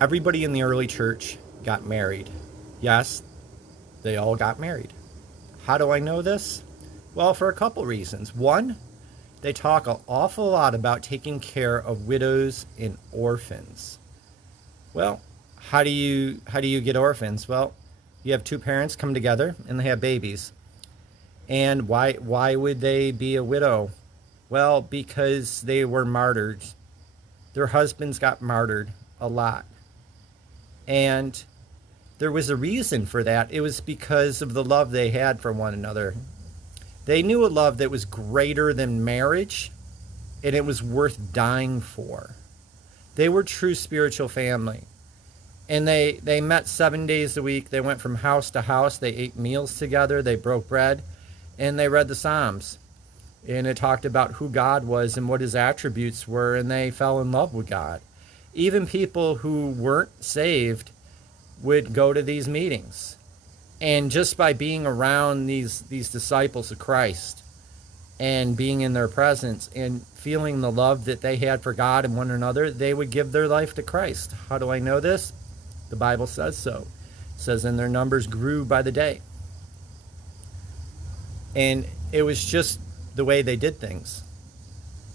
Everybody in the early church got married. Yes, they all got married. How do I know this? Well, for a couple reasons. One, they talk an awful lot about taking care of widows and orphans. Well, how do you get orphans? Well, you have two parents come together and they have babies. And why would they be a widow? Well, because they were martyred. Their husbands got martyred a lot. And there was a reason for that. It was because of the love they had for one another. They knew a love that was greater than marriage, and it was worth dying for. They were true spiritual family. And they met 7 days a week. They went from house to house. They ate meals together. They broke bread. And they read the Psalms. And it talked about who God was and what his attributes were. And they fell in love with God. Even people who weren't saved would go to these meetings. And just by being around these disciples of Christ and being in their presence and feeling the love that they had for God and one another, they would give their life to Christ. How do I know this? The Bible says so. It says, and their numbers grew by the day. And it was just the way they did things.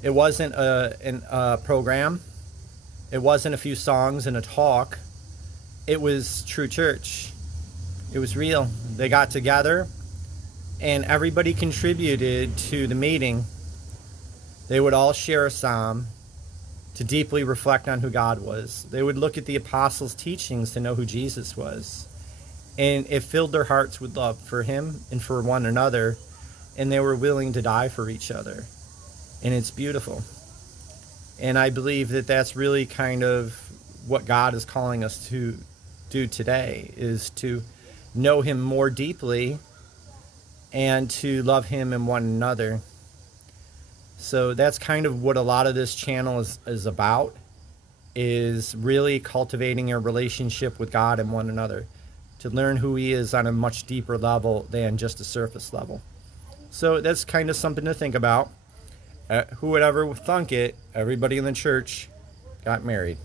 It wasn't a program. It wasn't a few songs and a talk. It was true church. It was real. They got together and everybody contributed to the meeting. They would all share a psalm to deeply reflect on who God was. They would look at the apostles' teachings to know who Jesus was. And it filled their hearts with love for him and for one another. And they were willing to die for each other. And it's beautiful. And I believe that that's really kind of what God is calling us to do today, is to know him more deeply and to love him and one another. So that's kind of what a lot of this channel is about, is really cultivating a relationship with God and one another, to learn who he is on a much deeper level than just a surface level. So that's kind of something to think about. Who would ever thunk it, everybody in the church got married.